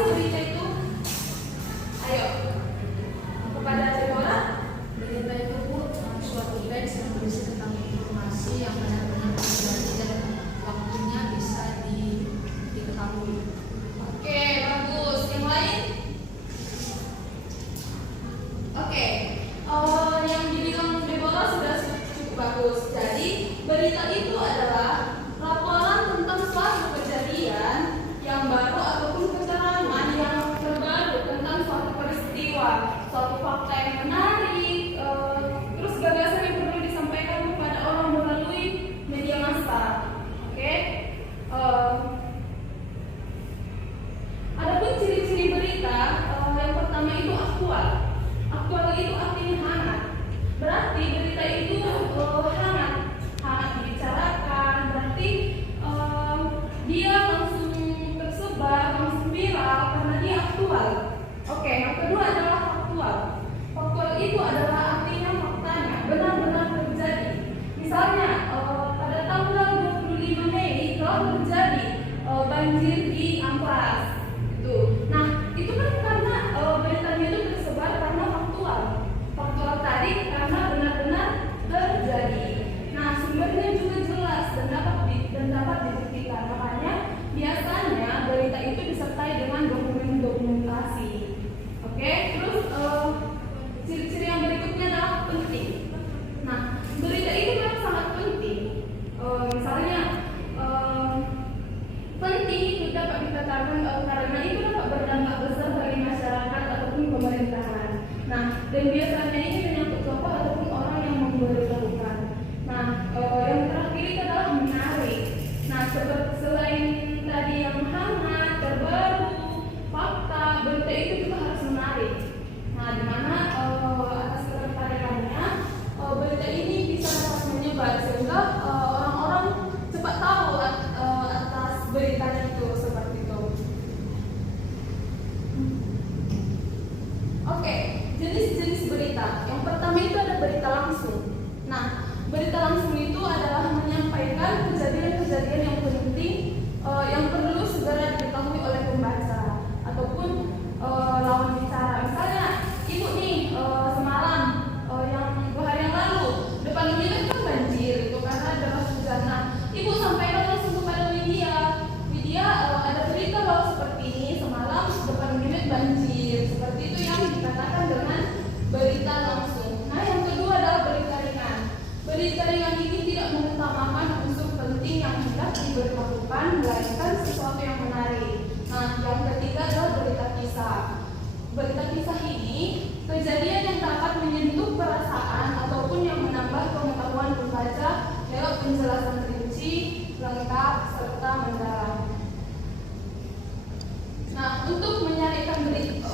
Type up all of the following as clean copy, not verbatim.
sih berita itu? Ayo, kepada Deborah. Berita itu suatu teks yang berisi tentang informasi yang benar-benar terjadi dan waktunya bisa diketahui. Oke, bagus. Yang lain? Oke, yang dibilang Deborah sudah cukup bagus. Jadi berita itu adalah laporan tentang suatu kejadian yang baru ataupun keterangan yang terbaru tentang suatu peristiwa, suatu fakta yang menarik, terus gagasan yang perlu disampaikan kepada orang melalui media massa. Oke. Adapun ciri-ciri berita, yang pertama itu aktual. Aktual itu artinya hangat. Berarti berita itu hangat dibicarakan. Berarti dia langsung tersebar, langsung viral karena dia aktual. Oke, yang kedua adalah faktual. Faktual itu adalah artinya faktanya, benar-benar terjadi. Misalnya pada tanggal 25 Mei telah terjadi banjir di Amplas. Nah, itu kan karena beritanya itu tersebar karena faktual. Faktual tadi karena benar-benar terjadi. Nah, sumbernya juga jelas dan dapat dibuktikan. Makanya biasanya berita itu disertai dengan dokumentasi. Oke, terus ciri-ciri yang berikutnya adalah penting. Nah, berita itu memang sangat penting. Misalnya penting itu dapat dikatakan karena itu dapat berdampak besar bagi masyarakat ataupun pemerintahan. Nah, dan biasanya ini menyangkut tokoh ataupun orang yang memberitahukan. Nah, yang terakhir itu adalah menarik. Nah, selain tadi yang hangat, terbaru, fakta, berita itu juga harus menarik. Nah, di mana atas ketertarikannya berita ini bisa dapat menyebar sehingga orang-orang cepat tahu atas beritanya itu seperti itu. Oke, jenis-jenis berita. Yang pertama itu ada berita langsung. Nah, berita langsung itu adalah menyampaikan kejadian-kejadian yang penting yang perlu segera diketahui oleh pembaca ataupun lawan bicara. Misalnya, ibu nih semalam yang 2 hari yang lalu depan unit kan banjir itu karena deras hujan. Nah, ibu sampaikan langsung kepada media. Ada berita bahwa seperti ini semalam depan unit banjir. Seperti itu yang dikatakan dengan berita langsung. Nah, yang kedua adalah berita ringan. Berita ringan ini tidak mengutamakan unsur penting yang hendak diberitahukan, melainkan sesuatu yang menarik. Nah, yang ketiga adalah berita kisah. Berita kisah ini kejadian yang dapat menyentuh perasaan ataupun yang menambah pengetahuan pembaca lewat penjelasan rinci, lengkap, serta mendalam. Nah, untuk menyarikan berita,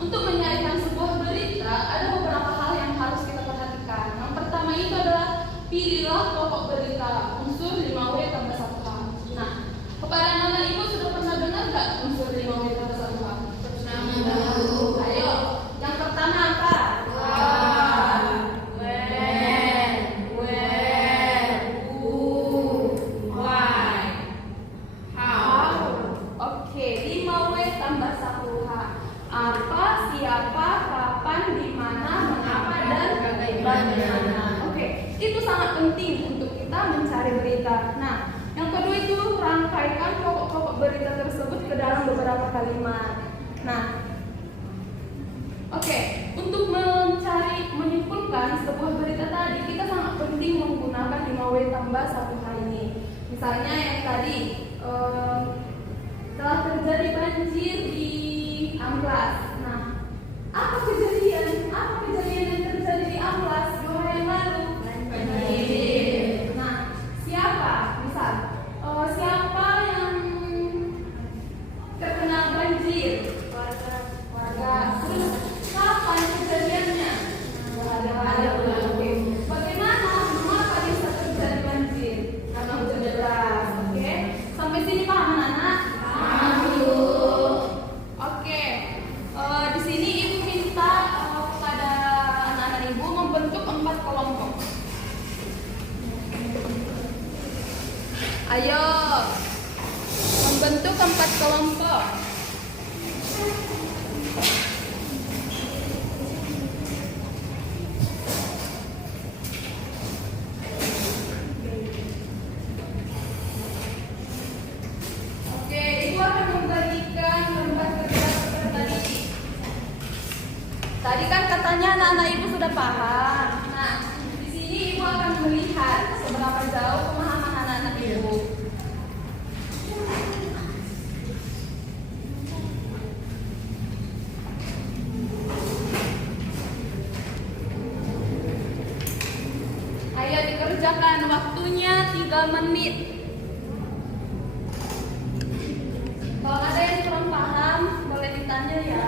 untuk menyarikan sebuah berita ada beberapa hal yang harus kita perhatikan. Yang pertama itu adalah pilihlah pokok berita, unsur 5W tambah 1H. Nah, kepada anak-anak ibu sudah pernah dengar nggak unsur 5W tambah 1H? Ayo, yang pertama apa? Oke, 5W tambah 1H. Apa, siapa, kapan, di mana, mengapa, dan bagaimana. Oke, itu sangat penting untuk kita mencari berita. Nah, yang kedua itu rangkaikan pokok-pokok berita tersebut ke dalam beberapa kalimat. Nah, oke, untuk menyimpulkan sebuah berita tadi, kita sangat penting menggunakan 5W tambah 1H ini. Misalnya yang tadi, telah terjadi banjir di Amplas. Nah, apa kejadian yang terjadi di Amplas 2 hari yang lalu? Banjir. Nah, siapa? Misal, siapa yang terkena banjir? Warga. Terus kapan kejadiannya? Oke. Bagaimana? Mengapa bisa terjadi banjir? Karena hujan deras. Oke. Sampai sini paham anak-anak? Paham. Oke. kelihatannya anak-anak ibu sudah paham. Nah, di sini ibu akan melihat seberapa jauh pemahaman anak-anak ibu. Ayo dikerjakan, waktunya 3 menit. Kalau ada yang kurang paham, boleh ditanya ya.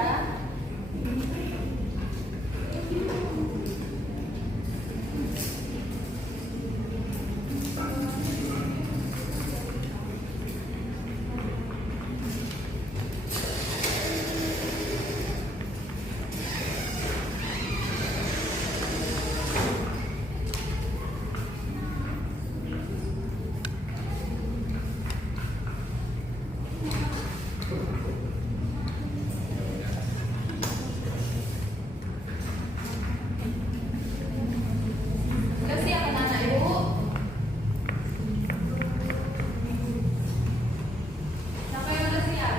Sudah siap anak-anak ibu? Siapa yang sudah siap?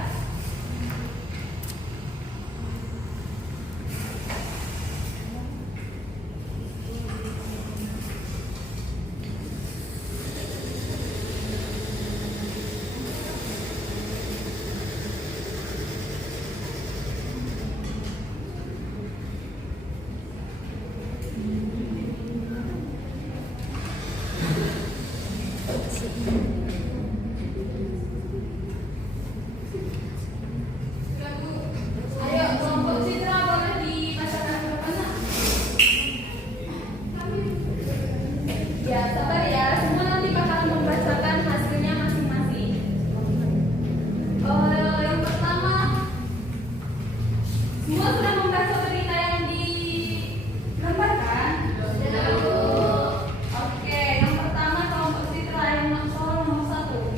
Ayo, kelompok Citra boleh dibacakan ke mana? Ya, sabar ya. Semua nanti bakal membacakan hasilnya masing-masing. Yang pertama, semua sudah membaca berita yang digambarkan? Oke, yang pertama kelompok Citra yang nomor 1.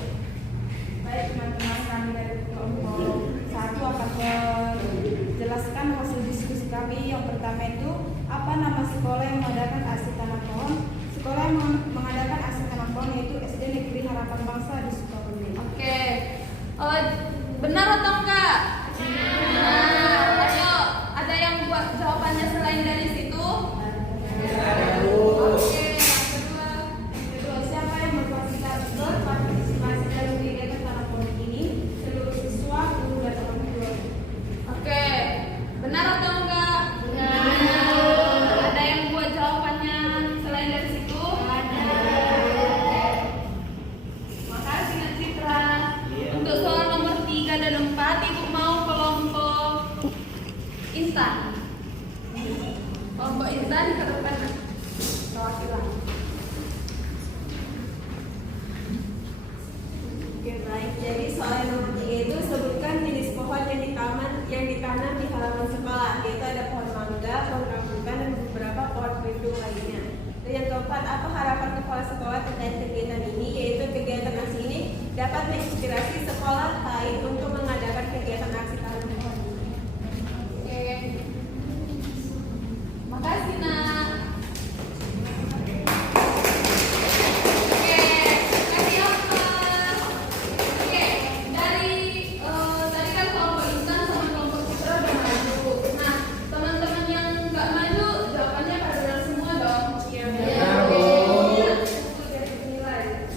Baik teman-teman, kami dari kelompok 1 akan menjelaskan hasil diskusi kami. Yang pertama itu, apa nama sekolah yang mengadakan aksi tanam pohon? Sekolah yang mengadakan aksi tanam pohon yaitu SD Negeri Harapan Bangsa di Sukabumi. Oke, benar atau enggak? Benar. Ayo, ada yang buat jawabannya selain dari situ? Oke, Yang kedua, siapa yang berpartisipasi dalam kegiatan tanam pohon ini? Seluruh siswa, guru, dan orang tua. oke, benar atau enggak? Benar. Ada yang buat jawabannya selain dari situ? Makasih Kak Citra. Untuk soal nomor 3 dan 4, ibu mau kelompok Intan. Kelompok Intan ke depan perwakilan. Oke, baik. Jadi soal nomor 3 itu sebutkan jenis pohon yang ditanam di halaman sekolah, yaitu ada pohon mangga, pohon rambutan, dan beberapa pohon pelindung lainnya. Dan yang keempat, apa harapan kepala sekolah terkait kegiatan ini? Yaitu kegiatan aksi ini dapat menginspirasi sekolah lain untuk mengadakan kegiatan aksi tanam pohon. Oke. Makasih nak. Oke, kasih apa? Oke, dari tadi kan kelompok Intan sama kelompok Citra udah maju. Nah, teman-teman yang nggak maju jawabannya pada benar semua dong. Iya. Oke. Dari penilai.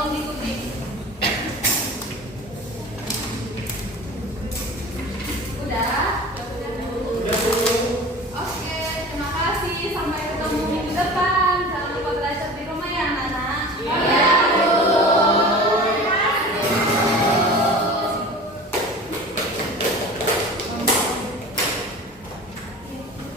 Tolong diikuti.